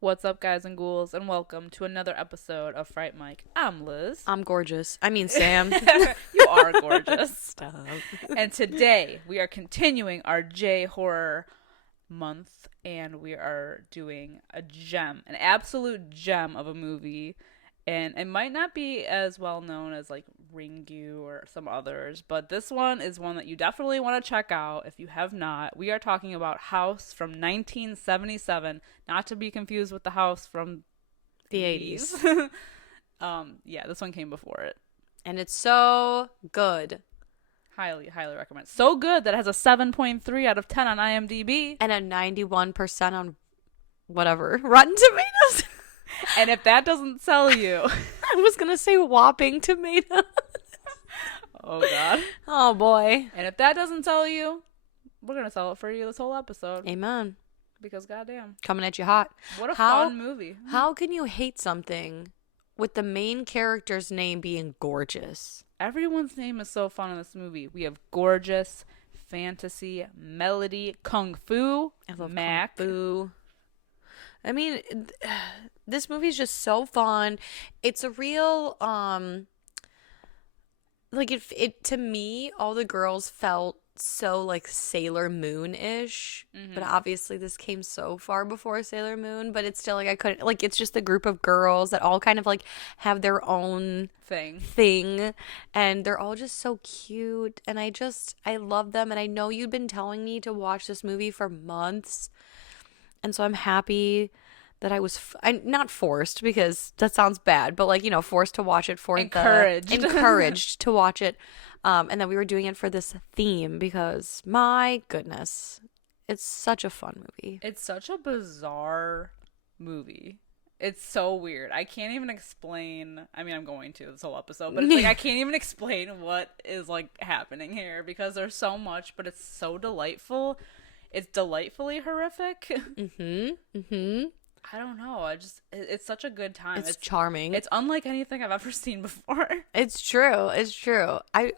What's up, guys and ghouls, and welcome to another episode of Fright Mic. I'm Liz. I'm gorgeous. I mean, Sam. You are gorgeous. Stop. And today we are continuing our J horror month, and we are doing a gem, an absolute gem of a movie. And it might not be as well known as like Ringu or some others, but this one is one that you definitely want to check out if you have not. We are talking about House from 1977, not to be confused with the House from The 80s. Yeah, this one came before it. And it's so good. Highly, highly recommend. So good that it has a 7.3 out of 10 on IMDb. And a 91% on whatever. Rotten Tomatoes. And if that doesn't sell you... I was going to say whopping tomatoes. Oh, God. Oh, boy. And if that doesn't sell you, we're going to sell it for you this whole episode. Amen. Because goddamn. Coming at you hot. What a fun movie. How can you hate something with the main character's name being gorgeous? Everyone's name is so fun in this movie. We have gorgeous, fantasy, melody, kung fu, I love Mac. Kung Fu. I mean, this movie's just so fun. It's a real, like it to me, all the girls felt so like Sailor Moon-ish, but obviously this came so far before Sailor Moon, but it's still like I couldn't, like, it's just a group of girls that all kind of like have their own thing, and they're all just so cute, and I love them, and I know you've been telling me to watch this movie for months. And so I'm happy that I was not forced, because that sounds bad, but like, you know, forced to watch it for encouraged to watch it. And then we were doing it for this theme because my goodness, it's such a fun movie. It's such a bizarre movie. It's so weird. I can't even explain. I mean, I'm going to this whole episode, but it's like I can't even explain what is like happening here because there's so much, but it's so delightful. It's delightfully horrific. I don't know. It's such a good time. It's charming. It's unlike anything I've ever seen before. It's true.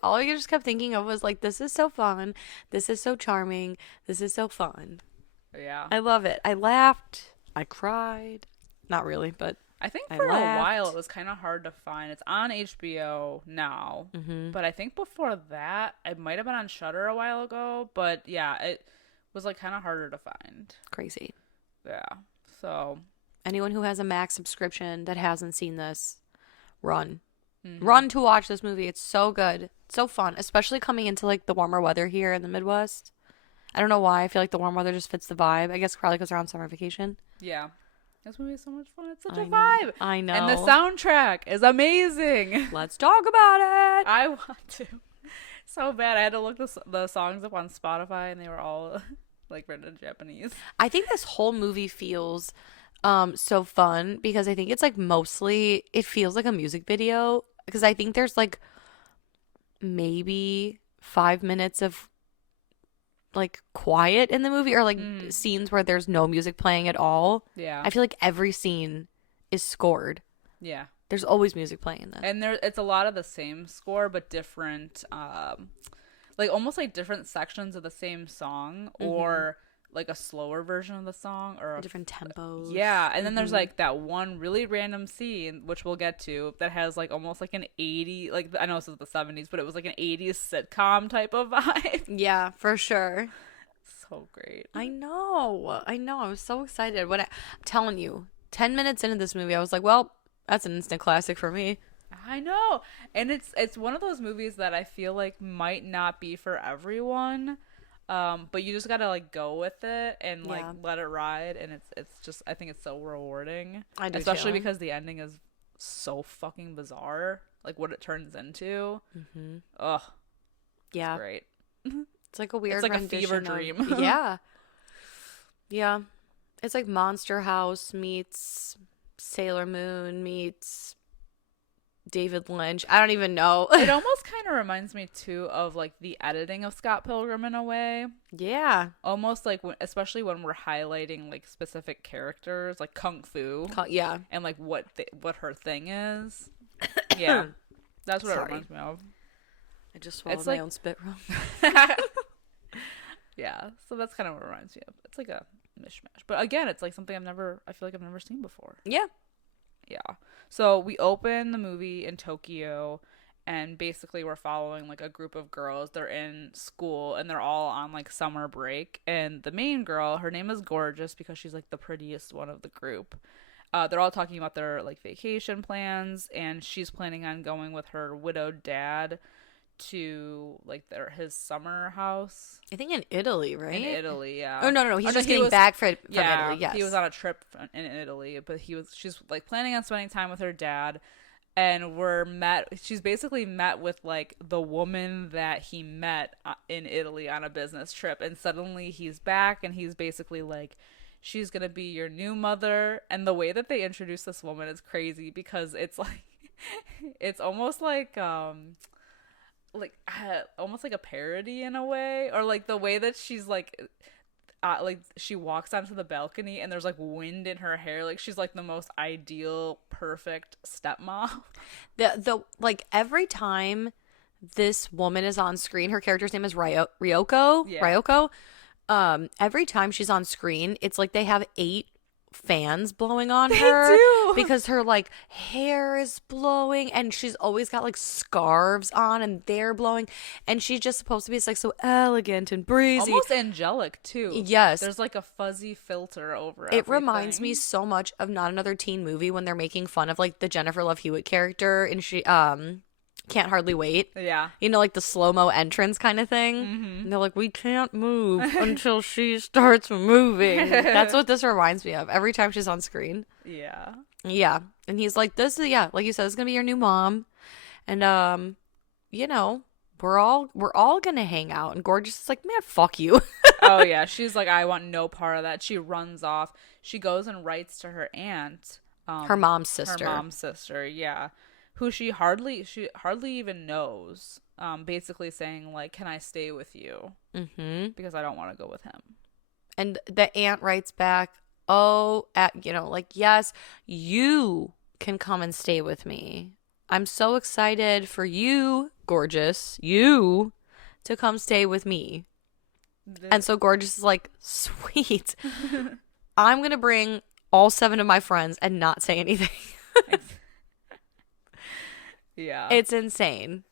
All I just kept thinking of was like, this is so fun. This is so charming. This is so fun. Yeah. I love it. I laughed. I cried. Not really, but I think for a while it was kind of hard to find. It's on HBO now, but I think before that it might have been on Shudder a while ago. But yeah, it was like kind of harder to find. Crazy. Yeah. So anyone who has a Max subscription that hasn't seen this, run to watch this movie. It's so good, so fun, especially coming into like the warmer weather here in the Midwest. I don't know why. I feel like the warm weather just fits the vibe. I guess probably because they're on summer vacation. Yeah. This movie is so much fun. It's such a vibe. I know. And the soundtrack is amazing. Let's talk about it. I want to. So bad. I had to look the songs up on Spotify, and they were all like written in Japanese. I think this whole movie feels so fun because I think it's like mostly, it feels like a music video, because I think there's like maybe 5 minutes of like quiet in the movie, or like scenes where there's no music playing at all. Yeah. I feel like every scene is scored. Yeah. There's always music playing in this. And it's a lot of the same score, but different, like almost like different sections of the same song, or like a slower version of the song, or different tempos. Yeah. And then there's like that one really random scene, which we'll get to, that has like almost like an 80s, like I know this is the 70s, but it was like an 80s sitcom type of vibe. Yeah, for sure. So great. I know. I was so excited. I'm telling you, 10 minutes into this movie, I was like, well, that's an instant classic for me. I know. And it's one of those movies that I feel like might not be for everyone. But you just gotta like go with it and like let it ride, and it's just, I think it's so rewarding. I do, especially because the ending is so fucking bizarre, like what it turns into. Ugh. Yeah. It's great. It's like a weird, it's like a fever dream. Yeah. It's like Monster House meets Sailor Moon meets David Lynch. I don't even know. It almost kind of reminds me too of like the editing of Scott Pilgrim in a way. Yeah. Almost like especially when we're highlighting like specific characters, like Kung Fu. Yeah. And like what her thing is. Yeah. That's what it reminds me of. I just swallowed it's my like, own spit wrong. Yeah. So that's kind of what it reminds me of. It's like a mishmash. But again, it's like something I feel like I've never seen before. Yeah. Yeah. So we open the movie in Tokyo, and basically we're following like a group of girls. They're in school and they're all on like summer break. And the main girl, her name is Gorgeous because she's like the prettiest one of the group. They're all talking about their like vacation plans, and she's planning on going with her widowed dad to like his summer house. I think in Italy, right? In Italy, yeah. Oh no, he's just getting back from Italy. Yes, he was on a trip in Italy, but she's like planning on spending time with her dad, and she's basically met with like the woman that he met in Italy on a business trip, and suddenly he's back, and he's basically like, she's gonna be your new mother. And the way that they introduce this woman is crazy because it's like it's almost like almost like a parody in a way, or like the way that she's like she walks onto the balcony and there's like wind in her hair, like she's like the most ideal perfect stepmom. The like every time this woman is on screen, her character's name is Ryoko. Yeah. Ryoko. Every time she's on screen, it's like they have 8 fans blowing on her because her like hair is blowing, and she's always got like scarves on and they're blowing, and she's just supposed to be like so elegant and breezy, almost angelic too. Yes, there's like a fuzzy filter over it. Reminds me so much of Not Another Teen Movie when they're making fun of like the Jennifer Love Hewitt character, and she Can't Hardly Wait. Yeah. You know, like the slow-mo entrance kind of thing. Mm-hmm. And they're like, we can't move until she starts moving. That's what this reminds me of every time she's on screen. Yeah. Yeah. And he's like, this is, yeah, like you said, it's going to be your new mom. And, you know, we're all going to hang out. And Gorgeous is like, man, fuck you. Oh, yeah. She's like, I want no part of that. She runs off. She goes and writes to her aunt. Her mom's sister. Yeah. Who she hardly even knows, basically saying like, can I stay with you? Mm-hmm. Because I don't want to go with him. And the aunt writes back, like, yes, you can come and stay with me. I'm so excited for you, Gorgeous, you to come stay with me. And so Gorgeous is like, sweet. I'm going to bring all 7 of my friends and not say anything. Yeah. It's insane.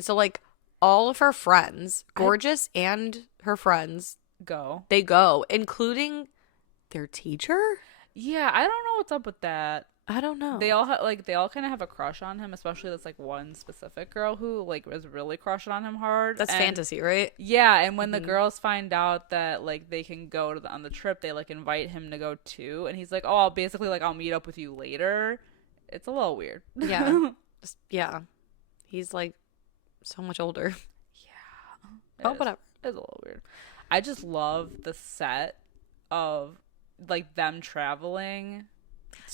So, like, all of her friends, Gorgeous and her friends, they go, including their teacher? Yeah, I don't know what's up with that. I don't know. They all kind of have a crush on him, especially this, like, one specific girl who, like, was really crushing on him hard. That's fantasy, right? Yeah, and when the girls find out that, like, they can go on the trip, they, like, invite him to go, too. And he's like, oh, I'll meet up with you later. It's a little weird. Yeah. Yeah, he's like so much older. Yeah, whatever. It's a little weird. I just love the set of like them traveling.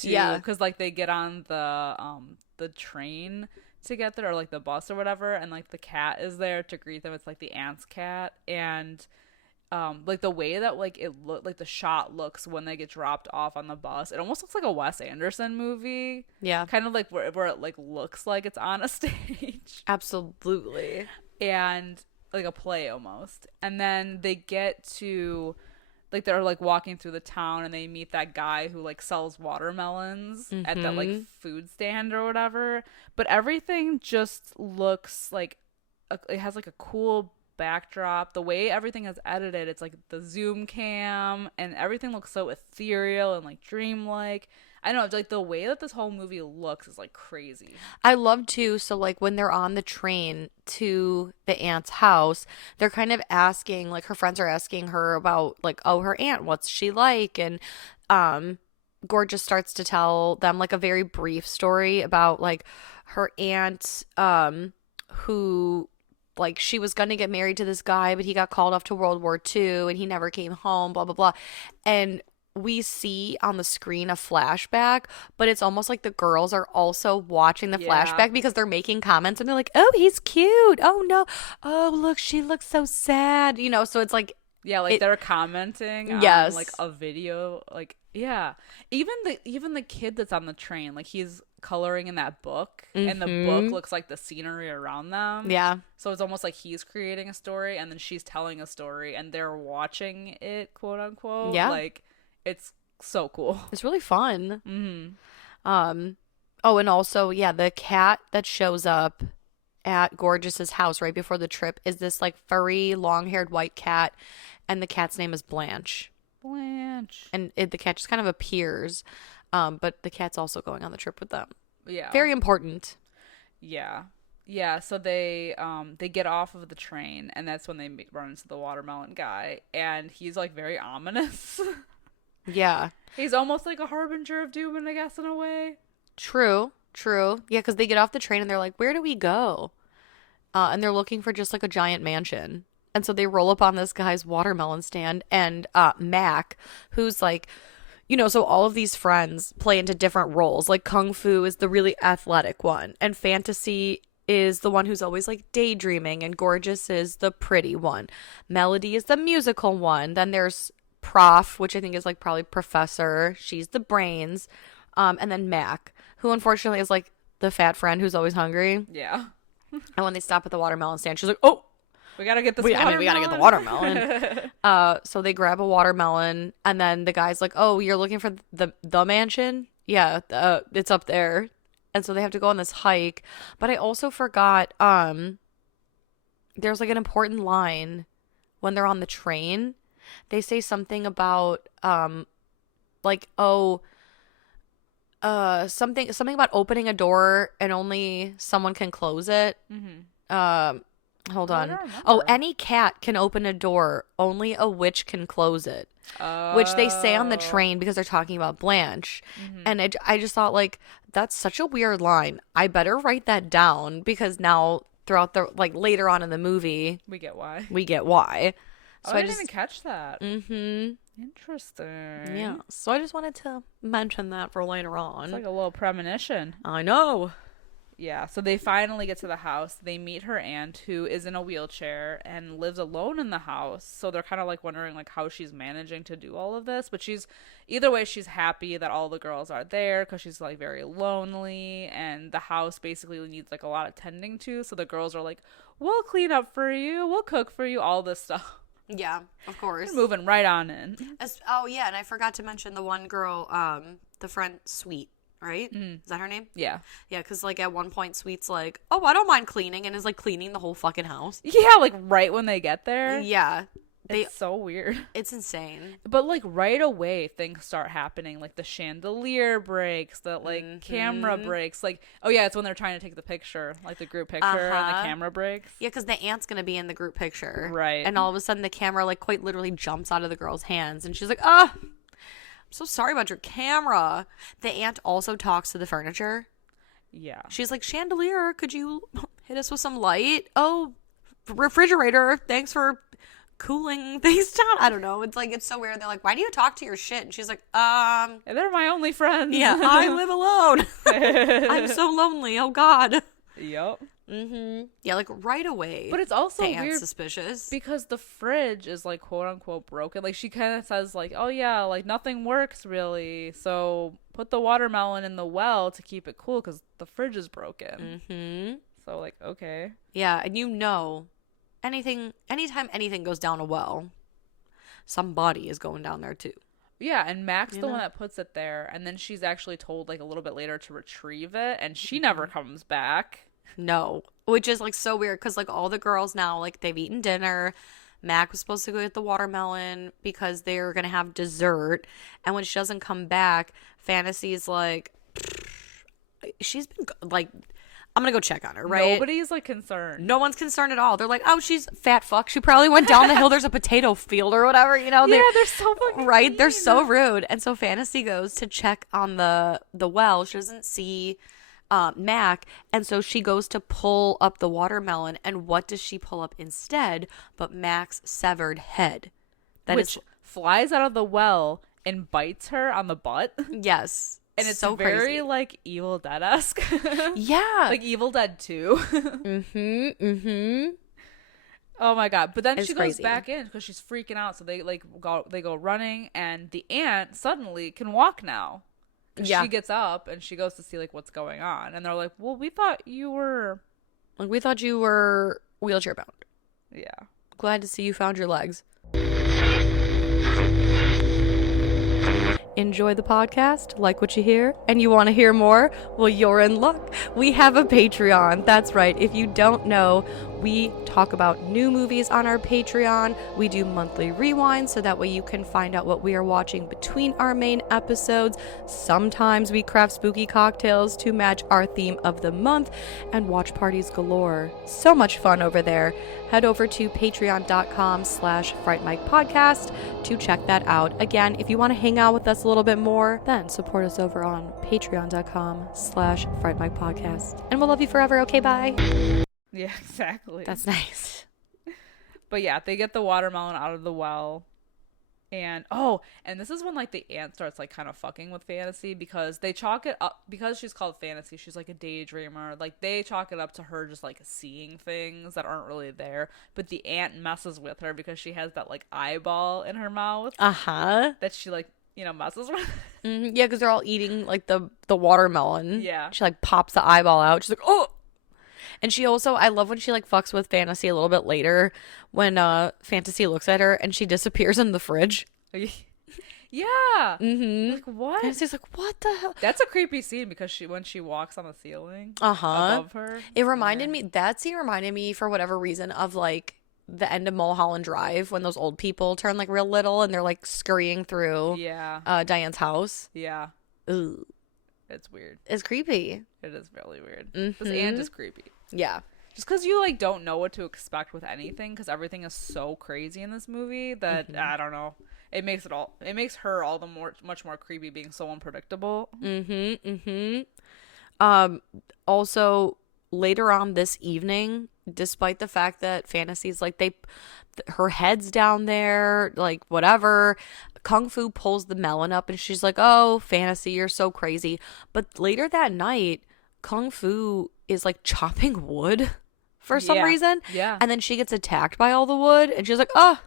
Because like they get on the train together, or like the bus or whatever, and like the cat is there to greet them. It's like the aunt's cat, and like the way that like the shot looks when they get dropped off on the bus, it almost looks like a Wes Anderson movie. Yeah, kind of like where it like looks like it's on a stage. Absolutely. And like a play almost. And then they get to like, they're like walking through the town, and they meet that guy who like sells watermelons at that like food stand or whatever. But everything just looks like it has like a cool backdrop. The way everything is edited, it's like the zoom cam, and everything looks so ethereal and like dreamlike. I don't know, it's like the way that this whole movie looks is like crazy. I love too, so like when they're on the train to the aunt's house, they're kind of asking, like her friends are asking her about like, oh, her aunt, what's she like? And Gorgeous starts to tell them like a very brief story about like her aunt who like she was going to get married to this guy, but he got called off to World War II and he never came home, blah, blah, blah. And we see on the screen a flashback, but it's almost like the girls are also watching the flashback because they're making comments and they're like, oh, he's cute. Oh, no. Oh, look, she looks so sad. You know, so it's like. Yeah, like they're commenting on like a video. Like, yeah. Even the kid that's on the train, like he's coloring in that book and the book looks like the scenery around them. Yeah. So it's almost like he's creating a story and then she's telling a story and they're watching it, quote unquote. Yeah. Like, it's so cool. It's really fun. Oh, and also, yeah, the cat that shows up at Gorgeous's house right before the trip is this like furry, long-haired white cat, and the cat's name is Blanche. And the cat just kind of appears, but the cat's also going on the trip with them. Yeah. Very important. Yeah. Yeah, so they get off of the train, and that's when they run into the watermelon guy, and he's like very ominous. Yeah. He's almost like a harbinger of doom, I guess, in a way. True. Yeah, because they get off the train and they're like, where do we go? And they're looking for just like a giant mansion. And so they roll up on this guy's watermelon stand, and Mac, who's like, you know, so all of these friends play into different roles. Like Kung Fu is the really athletic one, and Fantasy is the one who's always like daydreaming, and Gorgeous is the pretty one. Melody is the musical one. Then there's Prof, which I think is like probably Professor. She's the brains. And then Mac, who unfortunately is like the fat friend who's always hungry. Yeah. And when they stop at the watermelon stand, she's like, oh, we gotta get this watermelon. We gotta get the watermelon. So they grab a watermelon, and then the guy's like, oh, you're looking for the mansion? Yeah, it's up there. And so they have to go on this hike. But I also forgot, there's like an important line when they're on the train. They say something about, like, oh, something about opening a door and only someone can close it. Hold on. Oh, any cat can open a door, only a witch can close it. Which they say on the train because they're talking about Blanche. And I just thought, like, that's such a weird line. I better write that down because now throughout the, like, later on in the movie, we get why. So I didn't even catch that. Interesting. Yeah. So I just wanted to mention that for later on. It's like a little premonition. I know. Yeah. So they finally get to the house. They meet her aunt, who is in a wheelchair and lives alone in the house. So they're kind of like wondering like how she's managing to do all of this. But either way, she's happy that all the girls are there because she's like very lonely, and the house basically needs like a lot of tending to. So the girls are like, we'll clean up for you, we'll cook for you, all this stuff. Yeah, of course. We're moving right on in. Oh, yeah, and I forgot to mention the one girl, the friend, Sweet, right? Is that her name? Yeah. Yeah, because, like, at one point, Sweet's like, oh, I don't mind cleaning, and is, like, cleaning the whole fucking house. Yeah, like, right when they get there. Yeah. It's so weird. It's insane. But, like, right away, things start happening. Like, the chandelier breaks, the, like, camera breaks. Like, oh, yeah, it's when they're trying to take the picture, like, the group picture, and the camera breaks. Yeah, because the aunt's going to be in the group picture. Right. And all of a sudden, the camera, like, quite literally jumps out of the girl's hands. And she's like, I'm so sorry about your camera. The aunt also talks to the furniture. Yeah. She's like, chandelier, could you hit us with some light? Oh, refrigerator, thanks for cooling things down. I don't know. It's like, it's so weird. They're like, why do you talk to your shit? And she's like, they're my only friends. Yeah, I live alone. I'm so lonely. Oh, God. Yep. Yeah, like right away. But it's also the weird aunt's suspicious because the fridge is like quote unquote broken. Like she kind of says like, oh yeah, like nothing works really. So put the watermelon in the well to keep it cool because the fridge is broken. So like, okay. Yeah, and you know, anytime anything goes down a well, some body is going down there too. Yeah, and Mac's the one that puts it there, and then she's actually told like a little bit later to retrieve it, and she never comes back. No, which is like so weird because like all the girls now, like they've eaten dinner. Mac was supposed to go get the watermelon because they're gonna have dessert, and when she doesn't come back, Fantasy's like, she's been like, I'm gonna go check on her, right? Nobody's like concerned. No one's concerned at all. They're like, oh, she's fat fuck. She probably went down the hill. There's a potato field or whatever, you know? Yeah, they're so fucking right. mean. They're so rude. And so Fantasy goes to check on the well. She doesn't see Mac, and so she goes to pull up the watermelon. And what does she pull up instead? But Mac's severed head, Which flies out of the well and bites her on the butt. Yes. And it's so very crazy. like Evil Dead-esque. Yeah. Like Evil Dead 2. Oh my god. But then It's she goes crazy. back in because she's freaking out. So they go running, and the aunt suddenly can walk now. Yeah. She gets up and she goes to see like what's going on. And they're like, well, we thought you were. Like, we thought you were wheelchair bound. Yeah. Glad to see you found your legs. Enjoy the podcast, like what you hear, and you want to hear more? Well, you're in luck. We have a Patreon. That's right. If you don't know, we talk about new movies on our Patreon. We do monthly rewinds so that way you can find out what we are watching between our main episodes. Sometimes we craft spooky cocktails to match our theme of the month, and watch parties galore. So much fun over there. Head over to patreon.com/Fright Mic podcast to check that out. Again, if you want to hang out with us a little bit more, then support us over on patreon.com/Fright Mic podcast. And we'll love you forever. Okay, bye. Yeah, exactly. That's nice. But yeah, they get the watermelon out of the well. And this is when like the aunt starts like kind of fucking with Fantasy, because they chalk it up, because she's called Fantasy, she's like a daydreamer. Like they chalk it up to her just like seeing things that aren't really there. But the aunt messes with her because she has that like eyeball in her mouth that she like, messes with. Mm-hmm. Yeah, because they're all eating like the watermelon. Yeah. She like pops the eyeball out. She's like, oh. And she also, I love when she like fucks with Fantasy a little bit later when Fantasy looks at her and she disappears in the fridge. Yeah. Mm-hmm. Like what? Fantasy's like, what the hell? That's a creepy scene because when she walks on the ceiling above her. It reminded me, that scene reminded me for whatever reason of like the end of Mulholland Drive when those old people turn like real little and they're like scurrying through Diane's house. Yeah. Ooh. It's weird. It's creepy. It is really weird. Mm-hmm. This aunt is creepy. Yeah. Just because you like don't know what to expect with anything, because everything is so crazy in this movie that I don't know. It makes her all the much more creepy, being so unpredictable. Also later on this evening, despite the fact that Fantasy's like her head's down there, like whatever, Kung Fu pulls the melon up and she's like, oh, Fantasy, you're so crazy. But later that night, Kung Fu is like chopping wood for some reason. Yeah. And then she gets attacked by all the wood and she's like, oh,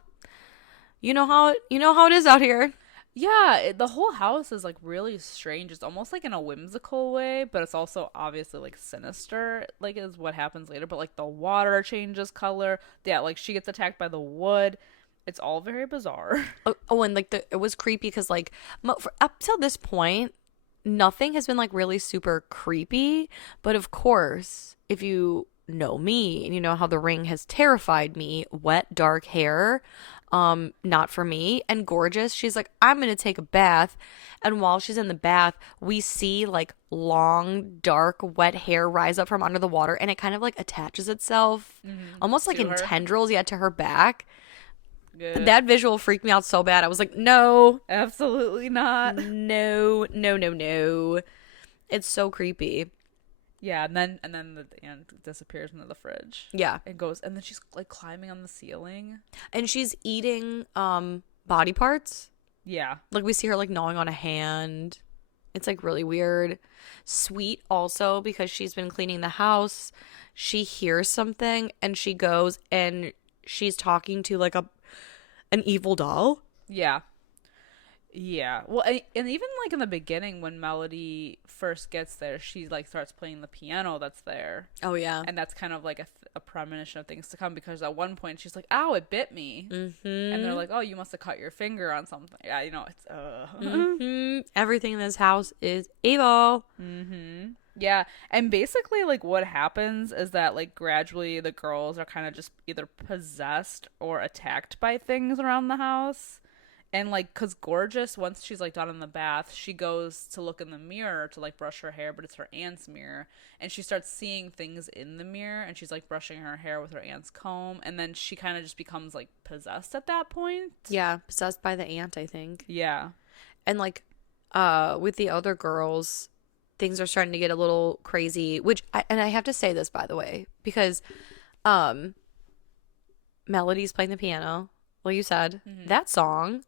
you know how it is out here. Yeah, the whole house is like really strange. It's almost like in a whimsical way, but it's also obviously like sinister, like is what happens later. But like the water changes color. Yeah, like she gets attacked by the wood. It's all very bizarre. Oh, and like it was creepy because like up till this point, nothing has been like really super creepy. But of course, if you know me and you know how The Ring has terrified me, wet, dark hair, not for me. And Gorgeous, she's like, I'm gonna take a bath. And while she's in the bath, we see like long, dark, wet hair rise up from under the water, and it kind of like attaches itself, almost like in tendrils, to her back. Good. That visual freaked me out so bad. I was like, no. Absolutely not. No. It's so creepy. Yeah, and then the aunt disappears into the fridge. Yeah. And then she's like climbing on the ceiling. And she's eating body parts. Yeah. Like we see her like gnawing on a hand. It's like really weird. Sweet also, because she's been cleaning the house. She hears something and she goes and she's talking to like an evil doll. Yeah. Yeah. Well, and even like in the beginning when Melody first gets there, she like starts playing the piano that's there. Oh yeah. And that's kind of like a premonition of things to come, because at one point she's like, ow, it bit me. Mm-hmm. And they're like, oh, you must have cut your finger on something. Yeah, it's Everything in this house is evil. Yeah, and basically like what happens is that like gradually the girls are kind of just either possessed or attacked by things around the house. And like, cause Gorgeous, once she's like done in the bath, she goes to look in the mirror to like brush her hair, but it's her aunt's mirror, and she starts seeing things in the mirror, and she's like brushing her hair with her aunt's comb, and then she kind of just becomes like possessed at that point. Yeah, possessed by the aunt, I think. Yeah. And like with the other girls, things are starting to get a little crazy, and I have to say this, by the way, because Melody's playing the piano, like you said. That song,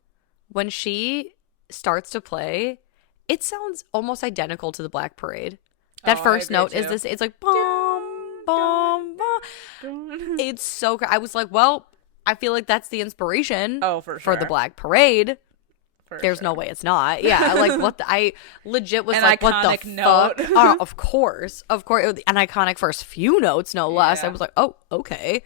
when she starts to play, it sounds almost identical to the Black Parade. That I first agree note too. is this. It's like bum bum bum. It's so. I was like, well, I feel like that's the inspiration. Oh, for for the sure. Black Parade. For There's sure. no way it's not. Yeah, like what I legit was An like, what the iconic note. fuck? Of course, it was an iconic first few notes, no less. Yeah. I was like, oh, okay.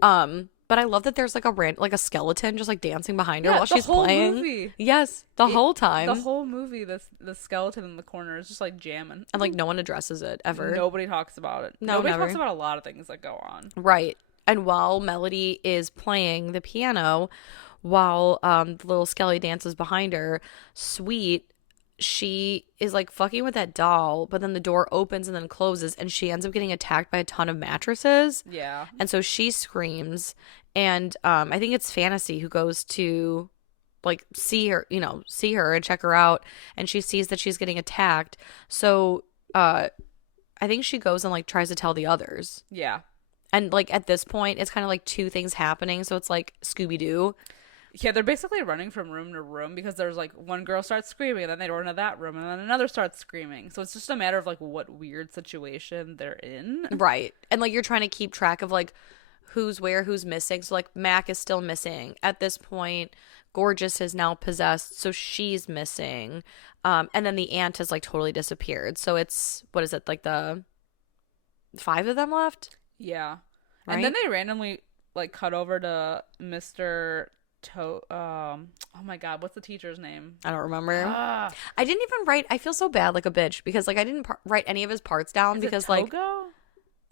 But I love that there's like a skeleton just like dancing behind her Yeah, while the she's whole playing. movie. Yes, the whole time. The whole movie, the skeleton in the corner is just like jamming. And like no one addresses it ever. Nobody talks about it. No, Nobody never. talks about a lot of things that go on. Right. And while Melody is playing the piano, while the little Skelly dances behind her, Sweet, she is like fucking with that doll, but then the door opens and then closes, and she ends up getting attacked by a ton of mattresses. Yeah. And so she screams, and I think it's Fantasy who goes to like see her and check her out, and she sees that she's getting attacked. So I think she goes and like tries to tell the others. Yeah. And like at this point, it's kind of like two things happening. So it's like Scooby-Doo. Yeah, they're basically running from room to room because there's like one girl starts screaming and then they run into that room and then another starts screaming. So it's just a matter of like what weird situation they're in. Right. And like you're trying to keep track of like who's where, who's missing. So like Mac is still missing. At this point, Gorgeous is now possessed, so she's missing. And then the aunt has like totally disappeared. So it's, what is it, like the 5 of them left? Yeah. Right? And then they randomly like cut over to Mr. Oh my god, what's the teacher's name? I don't remember. Ah, I didn't even write. I feel so bad, like a bitch, because like I didn't write any of his parts down is because it like Togo?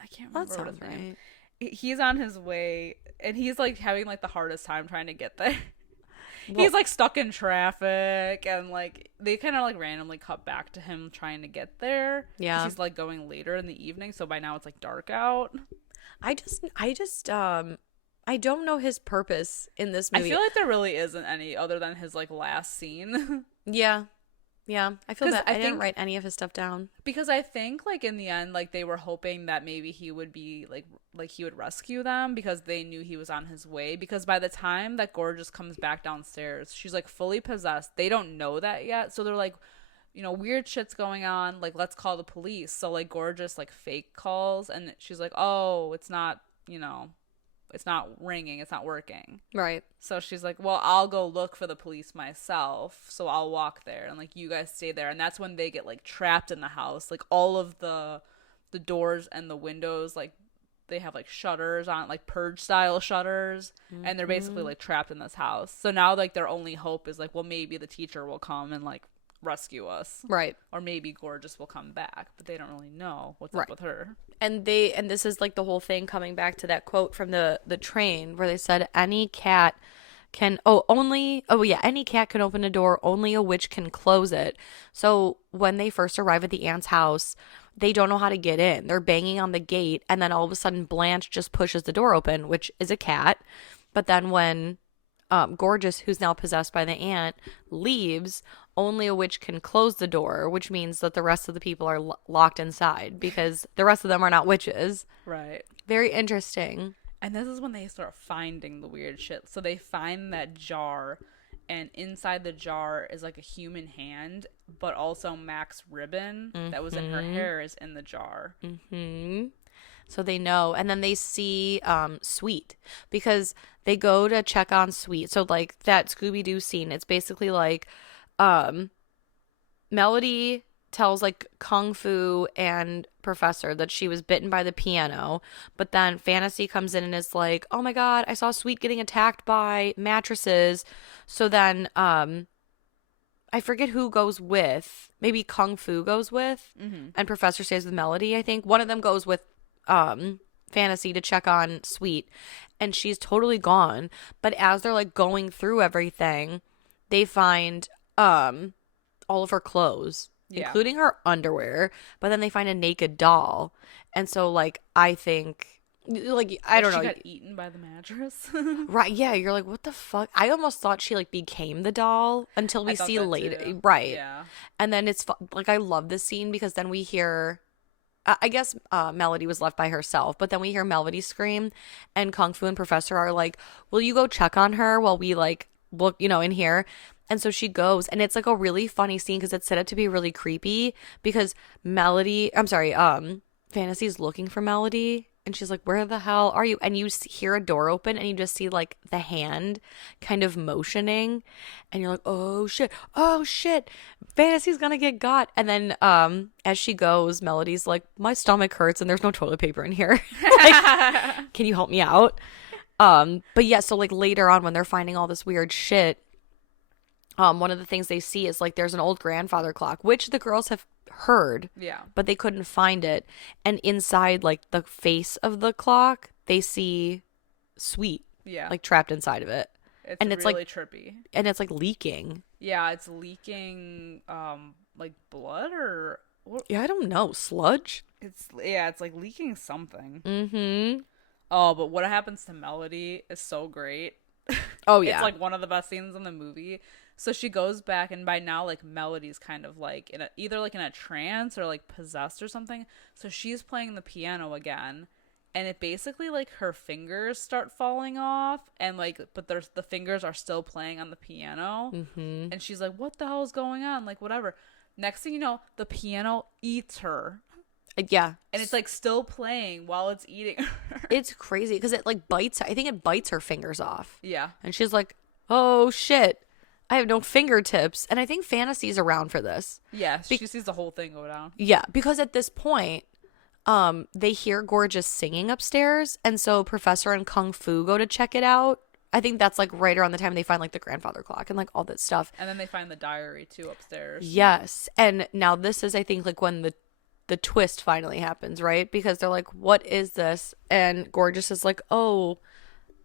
I can't that remember what sounds his name. right. He's on his way and he's like having like the hardest time trying to get there. Well, He's like stuck in traffic and like they kind of like randomly cut back to him trying to get there. 'Cause Yeah. he's like going later in the evening, so by now it's like dark out. I just I don't know his purpose in this movie. I feel like there really isn't any other than his like last scene. Yeah. I feel 'Cause that I I didn't think- write any of his stuff down. Because I think like in the end like they were hoping that maybe he would be like he would rescue them because they knew he was on his way, because by the time that Gorgeous comes back downstairs she's like fully possessed. They don't know that yet, so they're like, you know, weird shit's going on, like let's call the police. So like Gorgeous like fake calls and she's like, oh, it's not, you know, it's not ringing, it's not working. Right. So she's like, well, I'll go look for the police myself. So I'll walk there and like you guys stay there. And that's when they get like trapped in the house. Like all of the doors and the windows, like they have like shutters on, like purge style shutters. And they're basically like trapped in this house. So now like their only hope is like, well, maybe the teacher will come and like rescue us. Right. Or maybe Gorgeous will come back. But they don't really know what's Right. up with her. And this is like the whole thing coming back to that quote from the train where they said any cat can any cat can open a door, only a witch can close it. So when they first arrive at the aunt's house, they don't know how to get in. They're banging on the gate, and then all of a sudden Blanche just pushes the door open, which is a cat. But then when Gorgeous, who's now possessed by the aunt, leaves, only a witch can close the door, which means that the rest of the people are locked inside because the rest of them are not witches. Right. Very interesting. And this is when they start finding the weird shit. So they find that jar, and inside the jar is like a human hand, but also Mac's ribbon that was in her hair is in the jar. So they know. And then they see Sweet because they go to check on Sweet. So like that Scooby-Doo scene, it's basically like Melody tells like Kung Fu and Professor that she was bitten by the piano, but then Fantasy comes in and is like, oh my god, I saw Sweet getting attacked by mattresses. So then I forget who goes with, maybe Kung Fu goes with, and Professor stays with Melody. I think one of them goes with Fantasy to check on Sweet, and she's totally gone. But as they're like going through everything, they find all of her clothes, including her underwear, but then they find a naked doll. And so like I think like I don't know, She got eaten by the mattress. right? Yeah, you're like, what the fuck? I almost thought she like became the doll until we I thought see that later, too. right? Yeah. And then it's like I love this scene because then we hear, I guess Melody was left by herself, but then we hear Melody scream, and Kung Fu and Professor are like, "Will you go check on her while we like look, in here?" And so she goes, and it's like a really funny scene because it's set up to be really creepy because Fantasy's looking for Melody, and she's like, where the hell are you? And you hear a door open, and you just see like the hand kind of motioning, and you're like, oh shit, Fantasy's gonna get got. And then as she goes, Melody's like, my stomach hurts, and there's no toilet paper in here. Like, can you help me out? But yeah, so like later on when they're finding all this weird shit, one of the things they see is like there's an old grandfather clock, which the girls have heard, Yeah. but they couldn't find it. And inside like the face of the clock, they see Sweet, Yeah. like trapped inside of it. It's really like trippy. And it's like leaking. Yeah, it's leaking like blood or Yeah, I don't know. Sludge? it's like leaking something. Mm-hmm. Oh, but what happens to Melody is so great. Oh yeah. It's like one of the best scenes in the movie. So she goes back, and by now, like, Melody's kind of like either like in a trance or like possessed or something. So she's playing the piano again, and it basically like her fingers start falling off, and like, but the fingers are still playing on the piano, and she's like, "What the hell is going on?" Like, whatever. Next thing you know, the piano eats her. Yeah. And it's like still playing while it's eating her. It's crazy because it like bites. I think it bites her fingers off. Yeah. And she's like, oh shit, I have no fingertips. And I think Fantasy's around for this. Yeah, she sees the whole thing go down. Yeah, because at this point, they hear Gorgeous singing upstairs. And so Professor and Kung Fu go to check it out. I think that's like right around the time they find like the grandfather clock and like all that stuff. And then they find the diary too upstairs. Yes. And now this is, I think, like when the twist finally happens, right? Because they're like, what is this? And Gorgeous is like, oh,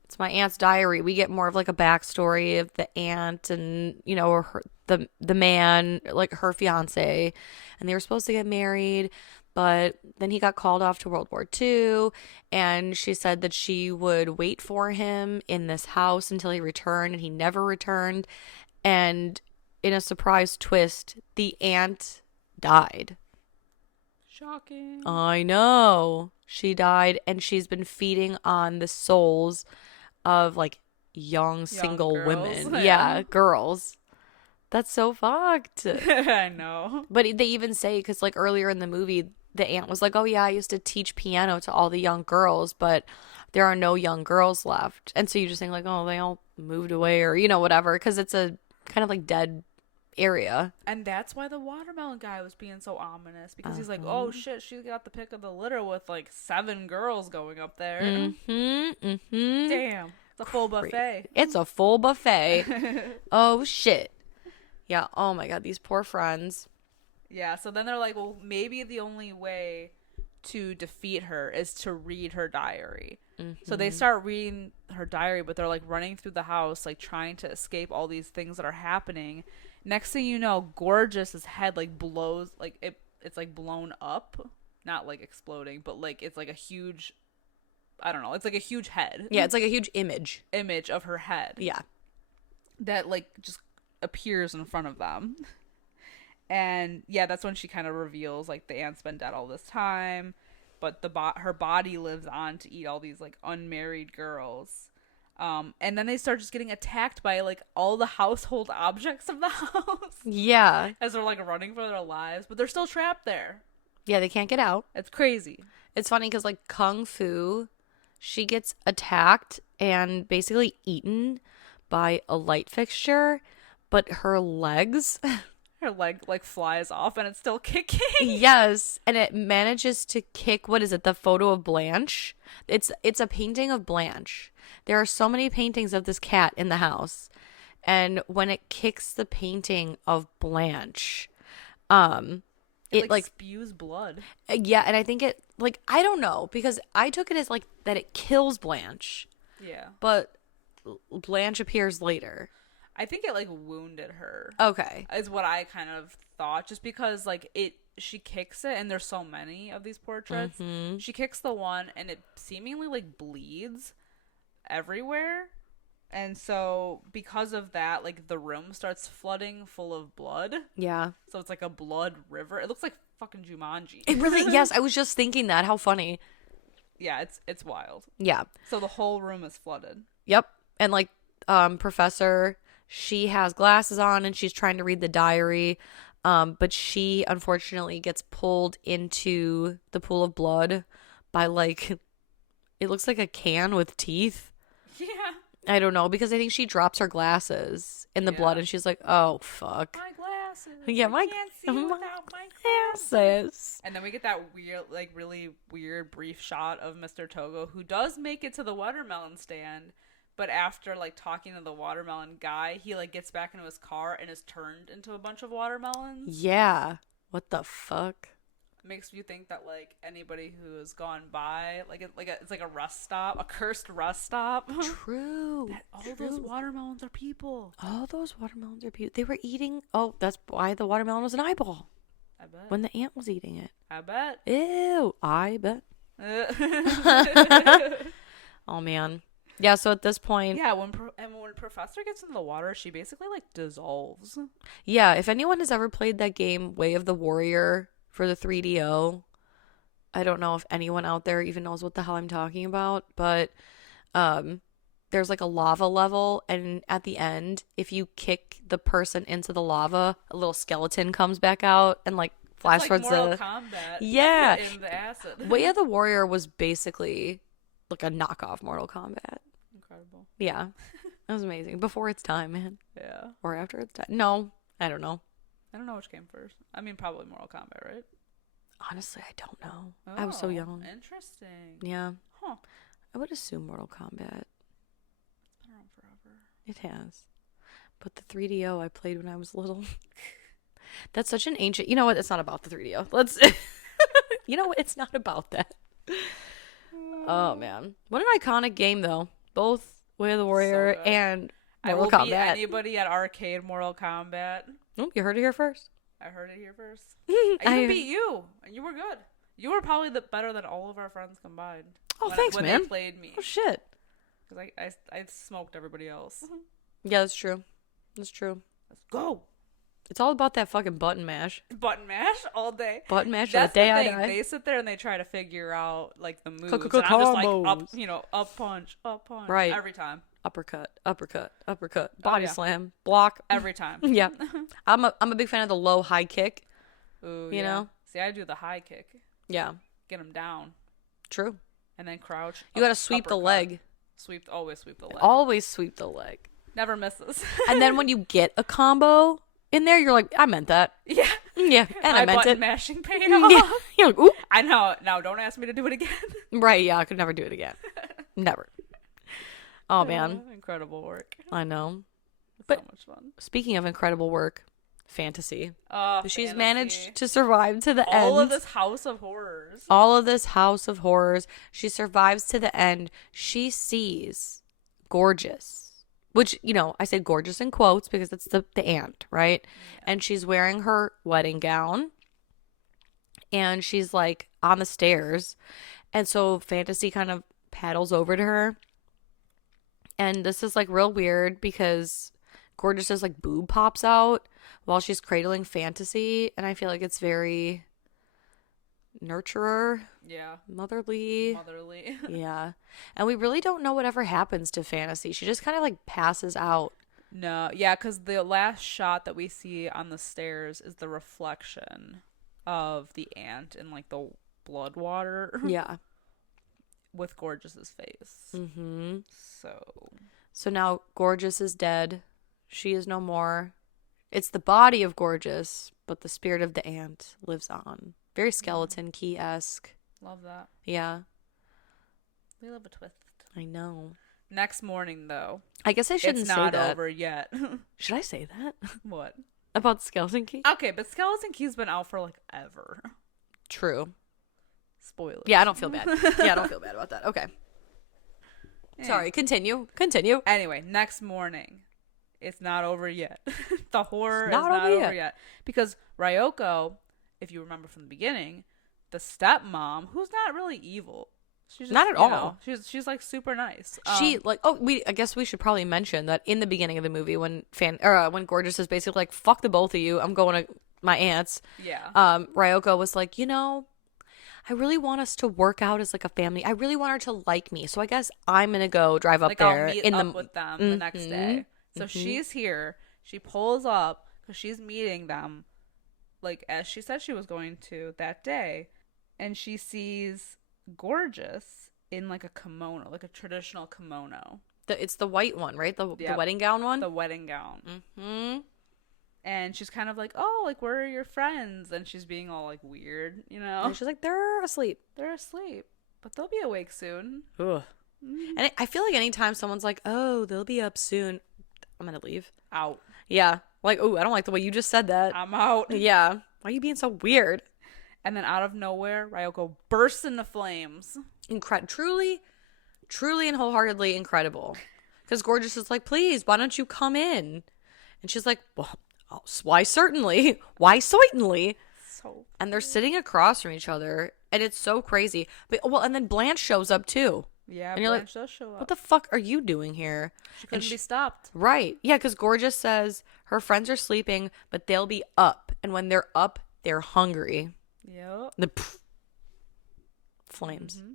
it's my aunt's diary. We get more of like a backstory of the aunt and, you know, the man, like her fiance, and they were supposed to get married, but then he got called off to World War II, and she said that she would wait for him in this house until he returned, and he never returned. And in a surprise twist, the aunt died. Shocking. I know. She died, and she's been feeding on the souls of like young single girls. women. Yeah, girls. That's so fucked. I know. But they even say, because like earlier in the movie, the aunt was like, oh yeah, I used to teach piano to all the young girls, but there are no young girls left. And so you just think like, oh, they all moved away or, you know, whatever, because it's a kind of like dead area. And that's why the watermelon guy was being so ominous, because he's like, oh shit, she got the pick of the litter with like 7 girls going up there. Damn, it's a full buffet. It's a full buffet. Oh shit. Yeah, oh my god, these poor friends. Yeah, so then they're like, well, maybe the only way to defeat her is to read her diary. So they start reading her diary, but they're like running through the house, like trying to escape all these things that are happening. Next thing you know, Gorgeous's head like blows, like it's like blown up, not like exploding, but like it's like a huge, I don't know, it's like a huge head. Yeah, it's like a huge image of her head. Yeah. That like just appears in front of them. And yeah, that's when she kind of reveals like the aunt's been dead all this time, but her body lives on to eat all these like unmarried girls. And then they start just getting attacked by like all the household objects of the house. Yeah. As they're like running for their lives, but they're still trapped there. Yeah, they can't get out. It's crazy. It's funny because like Kung Fu, she gets attacked and basically eaten by a light fixture, but her legs her leg like flies off and it's still kicking. Yes, and it manages to kick, what is it, the photo of Blanche? It's a painting of Blanche. There are so many paintings of this cat in the house, and when it kicks the painting of Blanche, it like spews blood. Yeah, and I think it like, I don't know, because I took it as like that it kills Blanche. Yeah. But Blanche appears later. I think it like wounded her. Okay. Is what I kind of thought, just because like she kicks it and there's so many of these portraits. Mm-hmm. She kicks the one and it seemingly like bleeds everywhere. And so because of that, like the room starts flooding full of blood. Yeah. So it's like a blood river. It looks like fucking Jumanji. It really, yes, I was just thinking that. How funny. Yeah, it's wild. Yeah. So the whole room is flooded. Yep. And like Professor She has glasses on and she's trying to read the diary. But she unfortunately gets pulled into the pool of blood by like, it looks like a can with teeth. Yeah. I don't know, because I think she drops her glasses in the blood and she's like, oh, fuck. My glasses. Yeah, I can't see without my glasses. And then we get that weird, like really weird brief shot of Mr. Togo, who does make it to the watermelon stand, but after like talking to the watermelon guy, he like gets back into his car and is turned into a bunch of watermelons. Yeah. What the fuck? Makes you think that like anybody who has gone by, like it's like a rest stop, a cursed rest stop. True. That all those watermelons are people. All those watermelons are people. They were eating. Oh, that's why the watermelon was an eyeball. I bet. When the ant was eating it. I bet. Ew. I bet. Oh man. Yeah. So at this point. Yeah. When Professor gets in the water, she basically like dissolves. Yeah. If anyone has ever played that game, Way of the Warrior, for the 3DO. I don't know if anyone out there even knows what the hell I'm talking about, but there's like a lava level, and at the end, if you kick the person into the lava, a little skeleton comes back out and like flies like towards Mortal the Kombat. Yeah. In the acid. Way of the Warrior was basically like a knockoff Mortal Kombat. Incredible. Yeah. That was amazing. Before its time, man. Yeah. Or after its time. No, I don't know. I don't know which came first. I mean, probably Mortal Kombat, right? Honestly, I don't know. Oh, I was so young. Interesting. Yeah. Huh. I would assume Mortal Kombat. It's been around forever. It has. But the 3DO I played when I was little. That's such an ancient... You know what? It's not about the 3DO. Let's... You know what? It's not about that. Oh, man. What an iconic game, though. Both Way of the Warrior and Mortal Kombat. I will beat anybody at arcade Mortal Kombat. Oh, you heard it here first. I heard it here first. I even beat you, and you were good. You were probably better than all of our friends combined. Oh, thanks, man. When they played me. Oh, shit. Because I smoked everybody else. Yeah, that's true. That's true. Let's go. It's all about that fucking button mash. Button mash all day. Button mash That's the day the I thing. die. They sit there and they try to figure out like the moves. And I'm Combos. just like up punch. Right. Every time. Uppercut, body slam, block. Every time. Yeah. I'm a big fan of the low high kick. Ooh, you know? See, I do the high kick. Yeah. Get them down. True. And then crouch. You got to sweep the leg. Always sweep the leg. Always sweep the leg. Never misses. And then when you get a combo in there, you're like, I meant that. Yeah. Yeah. And I meant button it. Mashing paid off. Yeah. You're like, ooh. I know. Now don't ask me to do it again. Right. Yeah. I could never do it again. Never. Oh, man. Incredible work. I know. But so much fun. Speaking of incredible work, fantasy. She's fantasy. Managed to survive to the end. All of this house of horrors. All of this house of horrors. She survives to the end. She sees gorgeous, which, I said gorgeous in quotes because it's the aunt, right? Yeah. And she's wearing her wedding gown. And she's like on the stairs. And so fantasy kind of paddles over to her. And this is like real weird because Gorgeous's like boob pops out while she's cradling fantasy. And I feel like it's very nurturer. Yeah. Motherly. Motherly. Yeah. And we really don't know whatever happens to fantasy. She just kind of like passes out. No. Yeah. Because the last shot that we see on the stairs is the reflection of the aunt in like the blood water. Yeah. With Gorgeous's face. Mm-hmm. So now Gorgeous is dead. She is no more. It's the body of Gorgeous, but the spirit of the aunt lives on. Very Skeleton Key-esque. Love that. Yeah. We love a twist. I know. Next morning, though. I guess I shouldn't say that. It's not over yet. Should I say that? What? About Skeleton Key? Okay, but Skeleton Key's been out for like ever. True. Spoilers. Yeah, I don't feel bad. Yeah, I don't feel bad about that. Okay. Yeah. Sorry, continue. Anyway, next morning. It's not over yet. The horror is not over yet. Because Ryoko, if you remember from the beginning, the stepmom, who's not really evil. She's just, not at all. She's like super nice. I guess we should probably mention that in the beginning of the movie when Gorgeous is basically like, fuck the both of you, I'm going to my aunt's. Yeah. Ryoko was like, I really want us to work out as like a family. I really want her to like me. So I guess I'm going to go drive up there. I'll meet up with them the next day. So she's here. She pulls up because she's meeting them, like as she said she was going to that day, and she sees Gorgeous in like a kimono, like a traditional kimono. It's the white one, right? The wedding gown one? The wedding gown. Mm-hmm. And she's kind of like, oh, like, where are your friends? And she's being all, like, weird, you know? And she's like, they're asleep. They're asleep. But they'll be awake soon. Ugh. Mm-hmm. And I feel like anytime someone's like, oh, they'll be up soon, I'm going to leave. Out. Yeah. Like, oh, I don't like the way you just said that. I'm out. Yeah. Why are you being so weird? And then out of nowhere, Ryoko bursts into flames. Truly and wholeheartedly incredible. Because Gorgeous is like, please, why don't you come in? And she's like, well, why certainly. Why certainly. So and they're sitting across from each other. And it's so crazy. But and then Blanche shows up too. Yeah, and you're Blanche like, does show up. What the fuck are you doing here? She couldn't be stopped. Right. Yeah, because Gorgeous says her friends are sleeping, but they'll be up. And when they're up, they're hungry. Yep. The flames. Mm-hmm.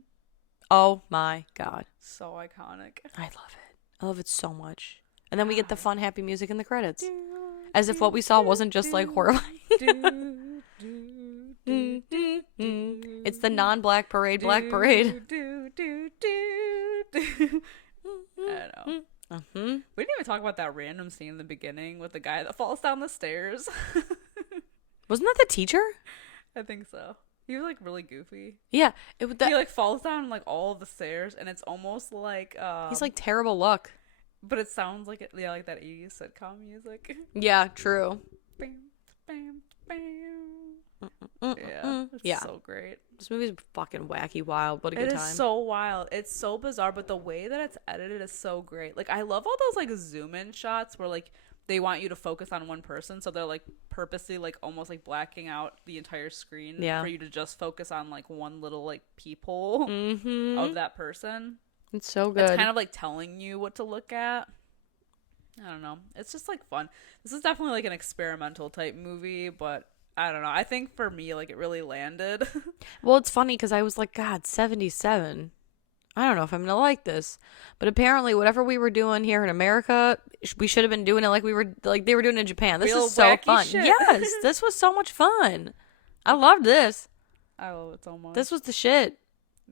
Oh my God. So iconic. I love it. I love it so much. And then we get the fun, happy music in the credits. As if what we saw wasn't just like horrifying. It's the non-black parade, black parade. I know. We didn't even talk about that random scene in the beginning with the guy that falls down the stairs. Wasn't that the teacher? I think so. He was like really goofy. Yeah. He like falls down like all of the stairs, and it's almost like he's like terrible luck. But it sounds like like that 80s sitcom music. Yeah, true. Bam, bam, bam. Yeah, it's so great. This movie's fucking wacky, wild. What a good time. It is so wild. It's so bizarre, but the way that it's edited is so great. Like, I love all those like zoom in shots where like they want you to focus on one person, so they're like purposely like almost like blacking out the entire screen for you to just focus on like one little like peephole of that person. It's so good. It's kind of like telling you what to look at. I don't know. It's just like fun. This is definitely like an experimental type movie, but I don't know. I think for me, like, it really landed. Well, it's funny because I was like, God, 77. I don't know if I'm going to like this. But apparently, whatever we were doing here in America, we should have been doing it like they were doing it in Japan. This is so fun. Shit. Yes, this was so much fun. I loved this. I love it so much. This was the shit.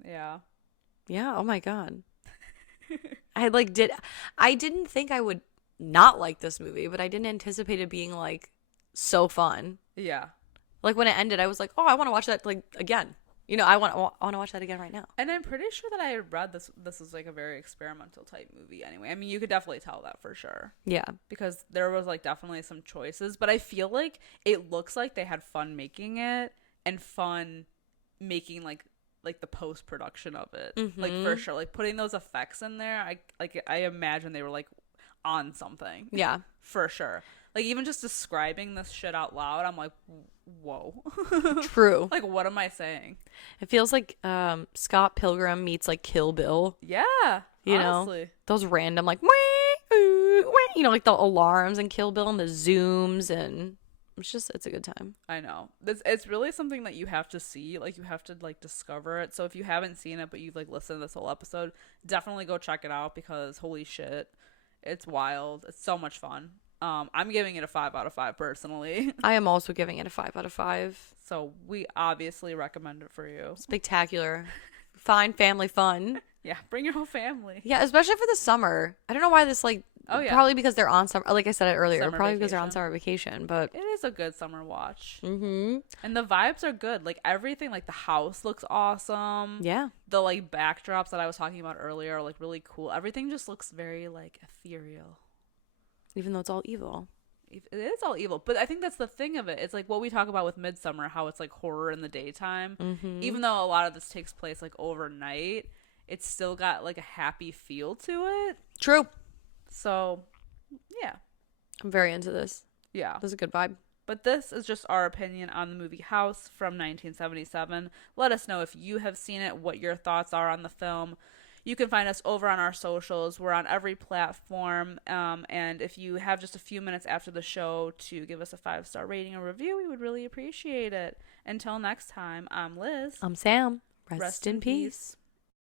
Yeah. Yeah. Oh my God. I didn't think I would not like this movie, but I didn't anticipate it being like so fun. Yeah. Like when it ended, I was like, oh, I want to watch that like again. You know, I want to watch that again right now. And I'm pretty sure that I had read this is like a very experimental type movie anyway. I mean, you could definitely tell that for sure. Yeah. Because there was like definitely some choices, but I feel like it looks like they had fun making it and fun making like the post-production of it. Mm-hmm. Like for sure. Like putting those effects in there, I imagine they were like on something. Yeah. For sure. Like, even just describing this shit out loud, I'm like, whoa. True. Like, what am I saying? It feels like Scott Pilgrim meets, like, Kill Bill. Yeah, you honestly. Know? Those random, like, you know, like the alarms and Kill Bill and the zooms, and it's a good time. I know. It's really something that you have to see. Like, you have to, like, discover it. So if you haven't seen it, but you've, like, listened to this whole episode, definitely go check it out because, holy shit, it's wild. It's so much fun. I'm giving it a 5 out of 5 personally. I am also giving it a 5 out of 5. So we obviously recommend it for you. Spectacular. Fine family fun. Yeah, bring your whole family. Yeah, especially for the summer. I don't know why this probably because they're on summer, like I said it earlier, summer probably vacation. Because they're on summer vacation, but it is a good summer watch. Mm-hmm. And the vibes are good. Like everything, like the house looks awesome. Yeah. The like backdrops that I was talking about earlier are like really cool. Everything just looks very like ethereal. Even though it's all evil. It is all evil. But I think that's the thing of it. It's like what we talk about with Midsummer, how it's like horror in the daytime. Mm-hmm. Even though a lot of this takes place like overnight, it's still got like a happy feel to it. True. So, yeah. I'm very into this. Yeah. This is a good vibe. But this is just our opinion on the movie House from 1977. Let us know if you have seen it, what your thoughts are on the film. You can find us over on our socials. We're on every platform. And if you have just a few minutes after the show to give us a 5-star rating or review, we would really appreciate it. Until next time, I'm Liz. I'm Sam. Rest in peace.